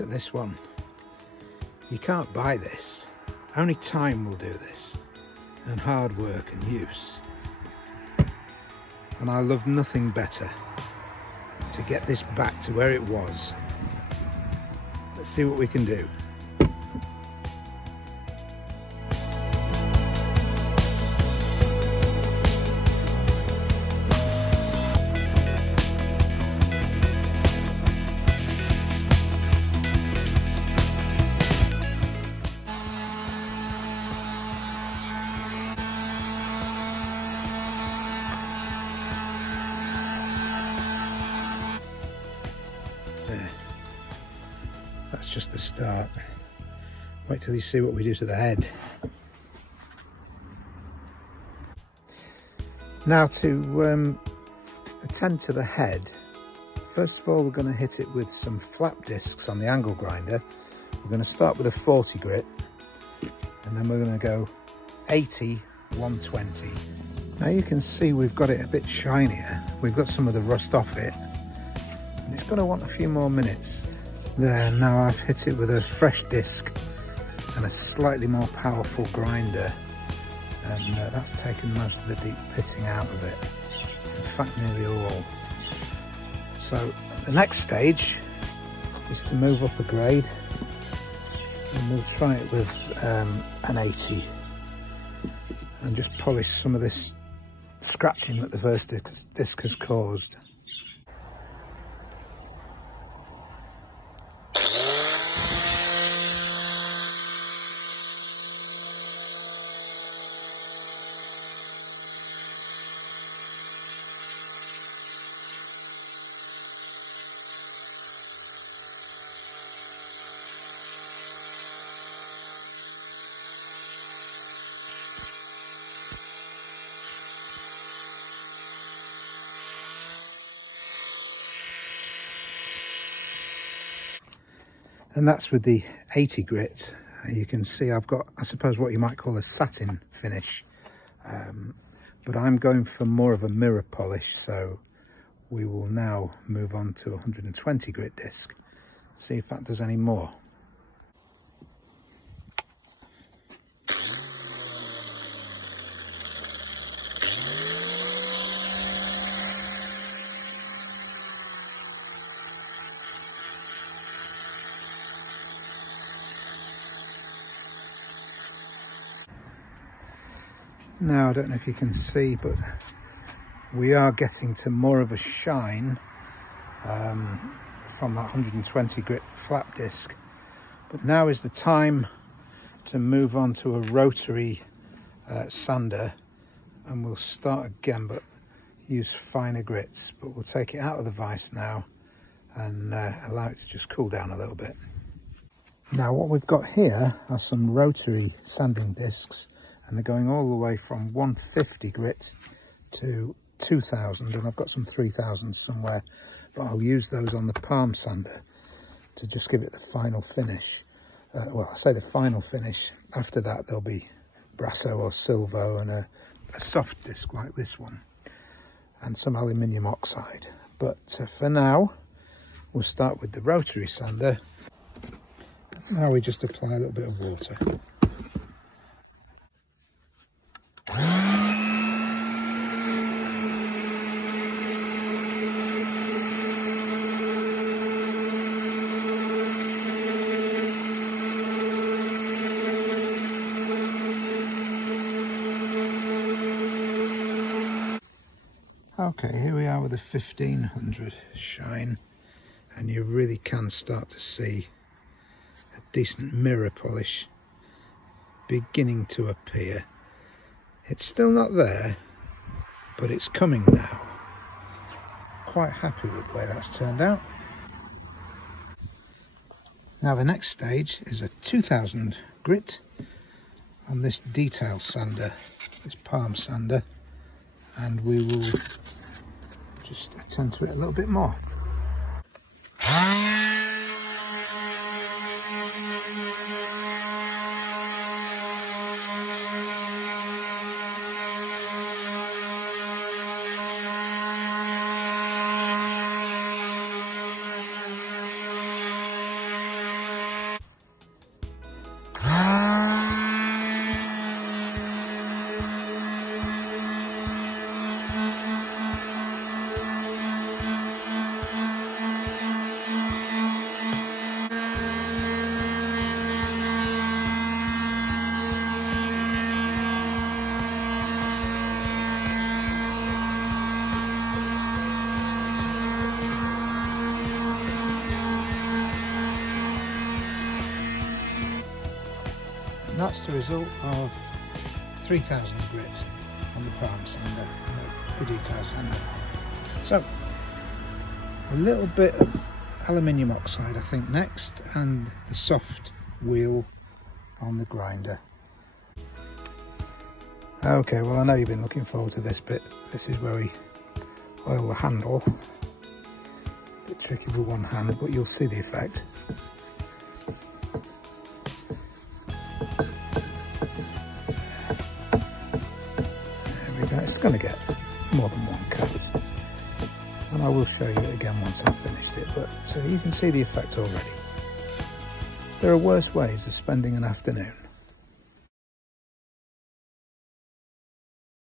look at this one. You can't buy this. Only time will do this, and hard work and use. And I love nothing better to get this back to where it was. Let's see what we can do. That's just the start. Wait till you see what we do to the head. Now to attend to the head, first of all we're going to hit it with some flap discs on the angle grinder. We're going to start with a 40 grit and then we're going to go 80, 120. Now you can see we've got it a bit shinier. We've got some of the rust off it and it's going to want a few more minutes. There, now I've hit it with a fresh disc and a slightly more powerful grinder, and that's taken most of the deep pitting out of it, in fact nearly all. So the next stage is to move up a grade, and we'll try it with an 80 and just polish some of this scratching that the first disc has caused. And that's with the 80 grit. You can see I've got, I suppose, what you might call a satin finish. But I'm going for more of a mirror polish, so we will now move on to a 120 grit disc. See if that does any more. Now, I don't know if you can see, but we are getting to more of a shine from that 120 grit flap disc. But now is the time to move on to a rotary sander, and we'll start again, but use finer grits. But we'll take it out of the vise now and allow it to just cool down a little bit. Now what we've got here are some rotary sanding discs, and they're going all the way from 150 grit to 2000, and I've got some 3000 somewhere, but I'll use those on the palm sander to just give it the final finish. Well, I say the final finish. After that there'll be Brasso or Silvo and a soft disc like this one and some aluminium oxide. But for now we'll start with the rotary sander. Now we just apply a little bit of water. Okay, here we are with a 1500 shine, and you really can start to see a decent mirror polish beginning to appear. It's still not there, but it's coming now. Quite happy with the way that's turned out. Now the next stage is a 2000 grit on this detail sander, this palm sander, and we will just attend to it a little bit more. that's the result of 3000 grit on the palm sander, the detail sander. So a little bit of aluminium oxide I think next, and the soft wheel on the grinder. Okay, well I know you've been looking forward to this bit. This is where we oil the handle. A bit tricky with one hand, but you'll see the effect. There we go. It's going to get more than one coat, and I will show you it again once I've finished it, but so you can see the effect already. There are worse ways of spending an afternoon.